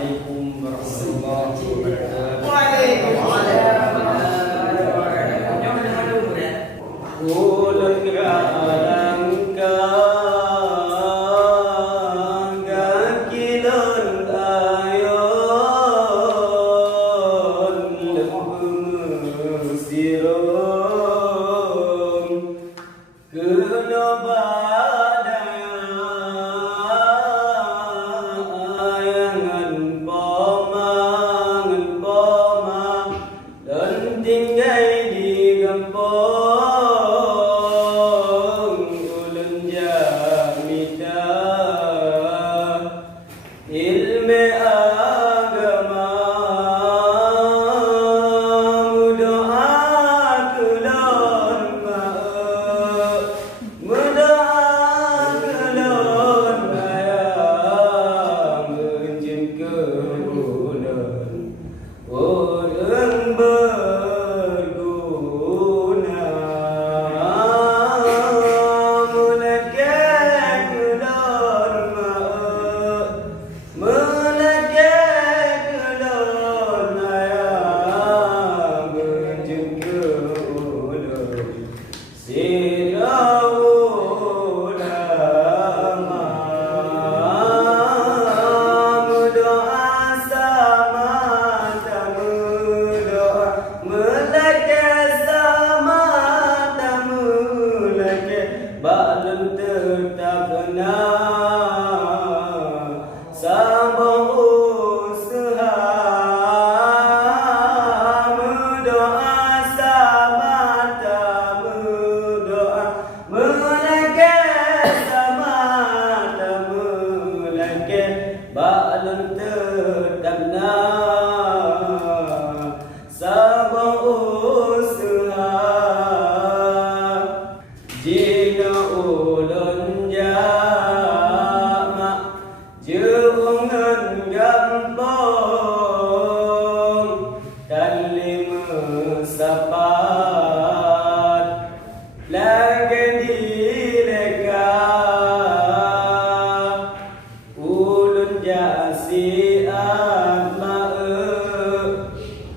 Assalamualaikum warahmatullahi wabarakatuh. Waalaikumsalam. Ulun galangka gakilun ayon lepung sirum kena badangan pomangan pomang dan tinggai di kampung ulun jamita ilmu agama doa kulon doa kulon ayam menjin kebulan orang berguna melekat kulon melekat kulon ayam menjin kebulan sirau ulama doa sama tamu doa melekat sama tamu leket balun tetap benar sabah usaha doa sama tamu doa melekat sama tamu leket balun tetap benar sabah usaha jika ulun jamak jeungan gampang dan lima sapat lagi dileka ulun jasiat ma'e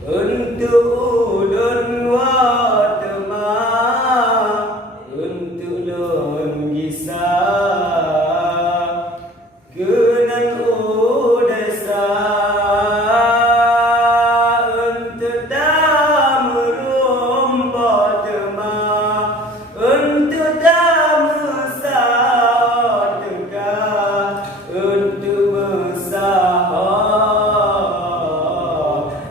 untuk ulun watma untuk ulun gisah kenan udesa untuk tamu rumput ma untuk tamu sadeka untuk bersahab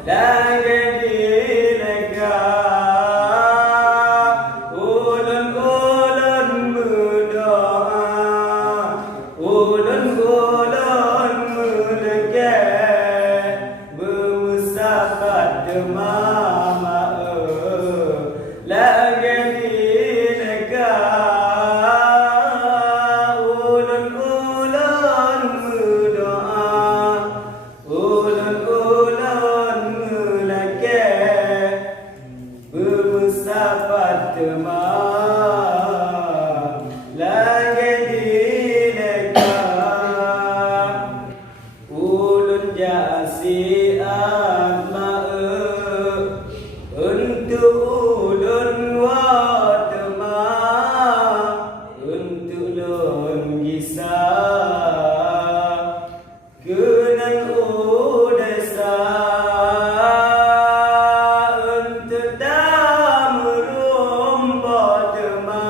lagi dileka ulun berdoa ulun melekat bermusafat demama lagi dileka ulun berdoa ulun melekat bermusafat demam lagi dileka ulun jasiat ma'e untuk ulun watma untuk ulun gisah kenan udesa untuk tamu rumput ma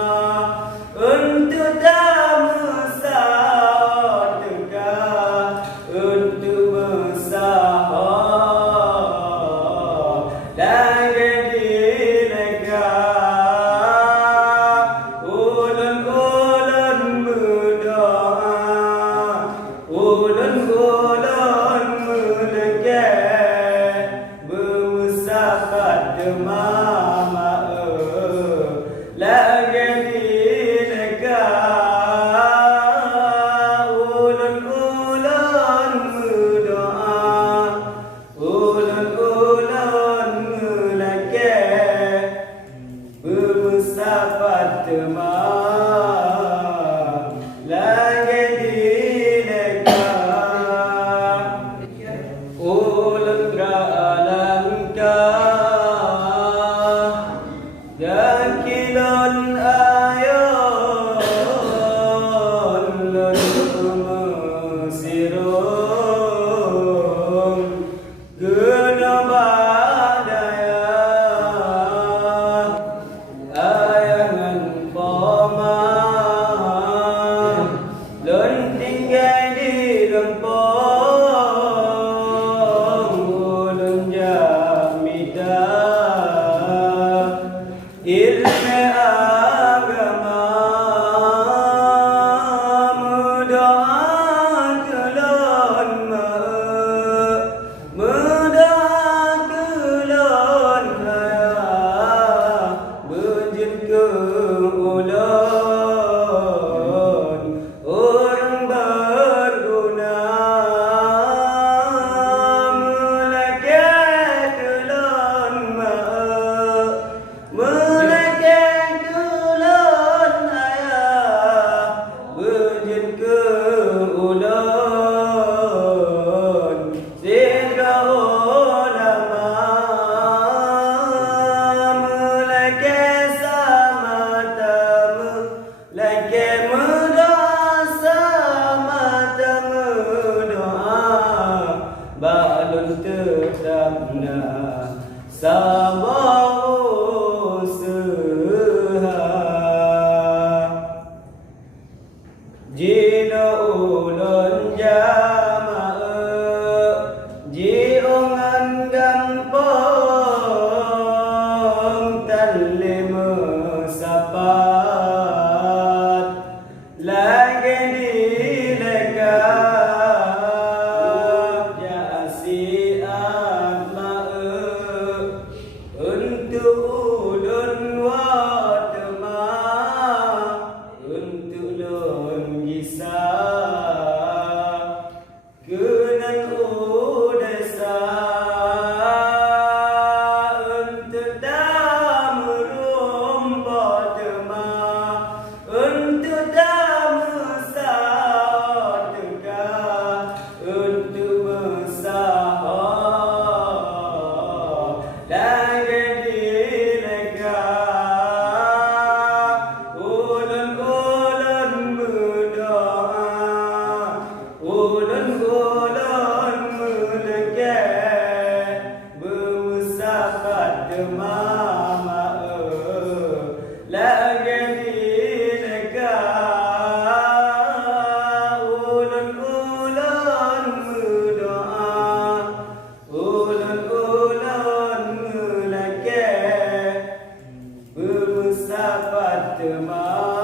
untuk tamu sadeka untuk bersahab lagi dileka ulun berdoa ulun sabar usaha jina ulun jamaah jiongan gampang tan lima sapat lagi dilekap jasi amaah untuk ulun watama untuk ulun gisah kenan udesa untuk damurum batema untuk damusah tegak untuk mesah lagi dilekap ulun-ulun berdoa ulun-ulun melekeh bermusafat demam lagi dilekap ulun-ulun berdoa ulun-ulun melekeh bermusafat demam